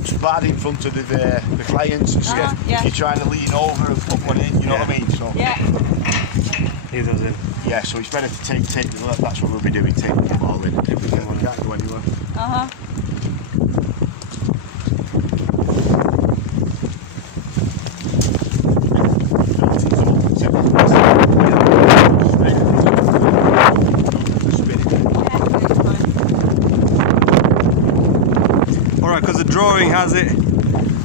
looks bad in front of the clients and stuff. Yeah. You're trying to lean over and put one in, you know what I mean? So Leave those in. yeah, so it's better to take that's what we'll be doing, taking them all in. We can't go anywhere. Alright, because the drawing has it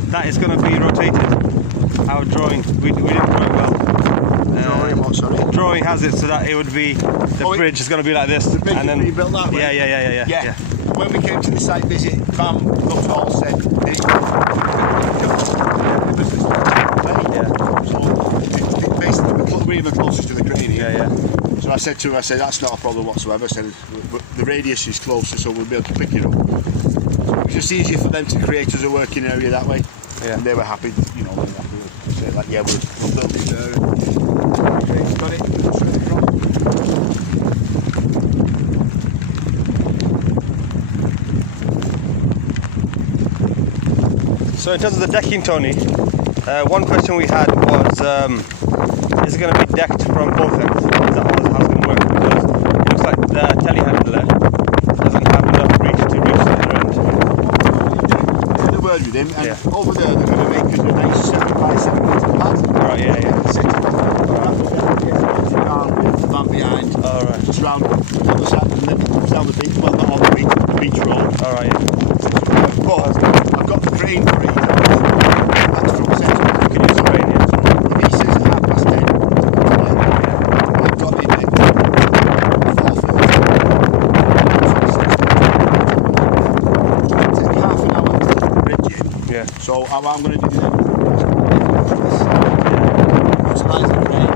that it's going to be rotated. Our drawing, we didn't draw it well. Drawing has it so that it would be, the bridge is going to be like this. The bridge and then being built that way? Yeah. When we came to the site visit, Bam looked all said, so basically we're even closest to the crane here. So I said to him, that's not a problem whatsoever. I said the radius is closer, so we'll be able to pick it up. So it was just easier for them to create us a working area that way. And they were happy, you know, they were happy with say like, we'll build it there. Got it. So in terms of the decking, Tony, one question we had was, is it going to be decked from both ends? Is that how's it going to work? Because it looks like the telehandler doesn't have enough reach to reach the other end. I had a word with him, and over there they're going to make us a nice 7x7 metre pad. Right, The van behind, just round the other side, and then down the beach, well not on the beach road. But I've got the crane for it. That's from centre. You can use the crane, If he says at 10:30, I've got it at 4:30. Take half an hour to put the bridge in. So how I'm going to do that utilise the crane.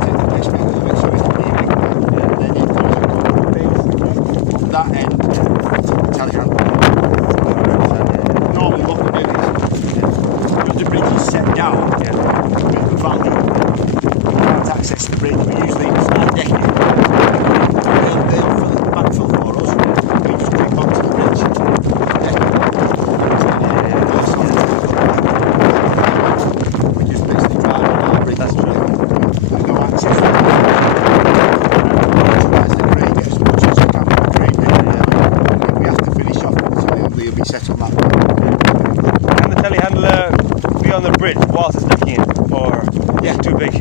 Take the best bit of it so it's leaving. Then it goes a couple of base from that end to the telehandler. Normally what we do is, because the bridge is set down, with the value, we can't access the bridge, we usually start decking it. They'll fill it, backfill for us, we just creep onto the bridge. We just basically drive on our bridge. There's no access. Utilise the crane, get as much as you can with the crane. We have to finish off with the telehandler, you'll be set on that. Can the telehandler be on the bridge whilst it's decking it, or is it too big?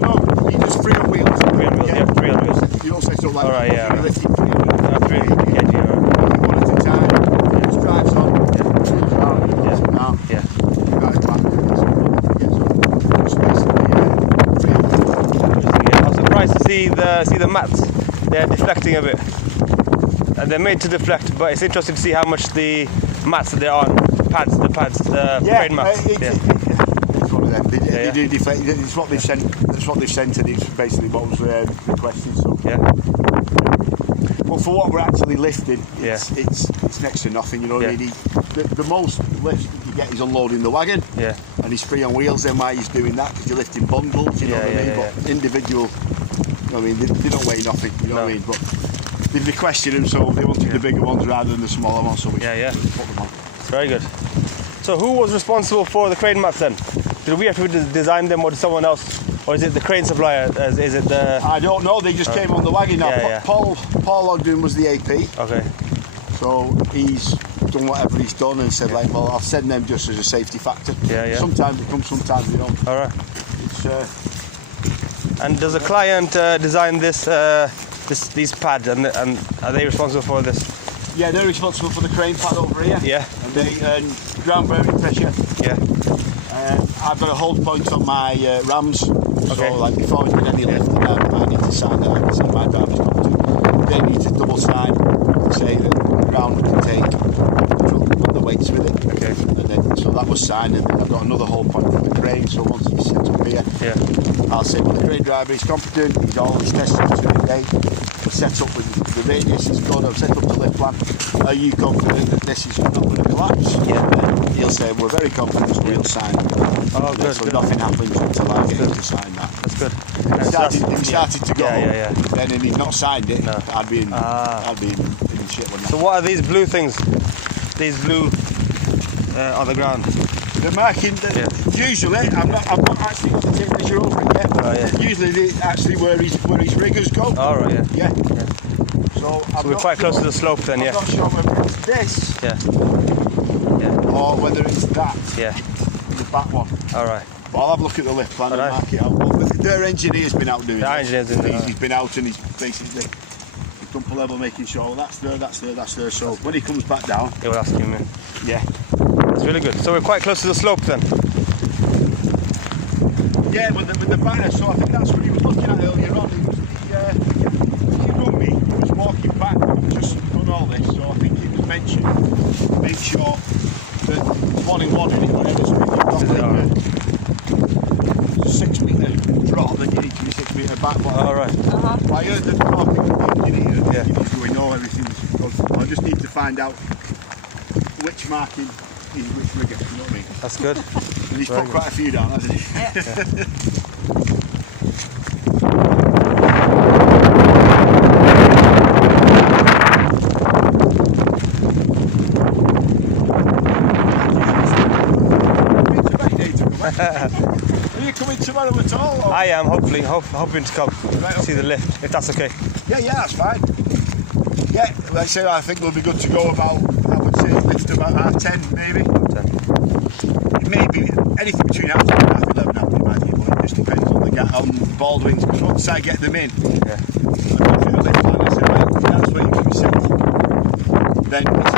No, you just free on wheels. Free on wheels, free on wheels. You don't set up like Alright, that. You're lifting 300 kg, one at a time. It just drives on. I'm surprised to see the mats. They're deflecting a bit, and they're made to deflect. But it's interesting to see how much the mats that they're on, the crane mats. It's one of them. They do deflect. It's what they've sent. It's what they've sent, and it's basically what was requested. So. Well, for what we're actually lifting, it's next to nothing. You know what I mean? The most lift you get is unloading the wagon. And he's free on wheels. Then why he's doing that? Because you're lifting bundles. You know what I mean? But individual. You know what I mean? They don't weigh nothing. You know what I mean? But they've requested them, so they wanted the bigger ones rather than the smaller ones. So we put them on. Very good. So who was responsible for the crane mats then? Did we have to design them, or did someone else? Or is it the crane supplier? Is it the? I don't know. They just came on the wagon. Now Paul Ogden was the AP. Okay. So he's done whatever he's done and said like, well, I'll send them just as a safety factor. Sometimes they come, sometimes they don't. All right. It's, and does the client design these pads, and are they responsible for this? Yeah, they're responsible for the crane pad over here. And they ground bearing pressure. I've got a hold point on my rams. So like before we do any lifting, I need to sign that. I can say my driver's competent. They need to double sign to say that the ground can take put the weights with it. And then so that was signed, and then I've got another hold point for the crane. So once it's set up here, I'll say, well, the crane driver is competent. He's all his tests up to date. Set up with the radius is good. I've set up the lift plan. Are you confident that this is not going to collapse? And he'll say, we're very confident, so we'll sign it. Oh, good. So nothing happens until I get him to sign that. That's good. If he started to go, then and he's not signed it, I'd be in shit. So what are these blue things? These blue on the ground? The marking, usually, I'm not actually got the tape measure over it yet. Oh, yeah. Usually, actually where his riggers go. All right, Yeah. yeah. So We're quite close to the slope then, I'm not sure whether it's this or whether it's that. Yeah. The back one. All right. But I'll have a look at the lift plan and Alright. mark it out. But their engineer's been out doing The He's been out and he's basically dump level making sure that's there. So when he comes back down, He will ask him. yeah. It's really good. So we're quite close to the slope then. Yeah, with the batter, so I think that's what he was looking at earlier on. He rung me, he was walking back, we've just done all this, so I think he was mentioned, make sure that 1 in 1 in it, whatever, so you've got like a 6 metre drop, then you need to be 6 metre back. But Alright. But I heard the talking with the engineer, he was going, no, everything's good. I just need to find out which marking is which rigger, you know what I mean? That's good. And he's put quite a few down, hasn't he? Are you coming tomorrow at all? Or? I am, hopefully, hoping to come Right, see the lift, if that's okay. Yeah, that's fine. Yeah, like I say, I think we'll be good to go about, I would say, lift about 10 maybe. 10. It may be anything between half 10 and half 11, I imagine, but it just depends on on Baldwin's, because once I get them in, Yeah. I go through the lift plan and I say, right, if that's where you're going to be sitting, then it's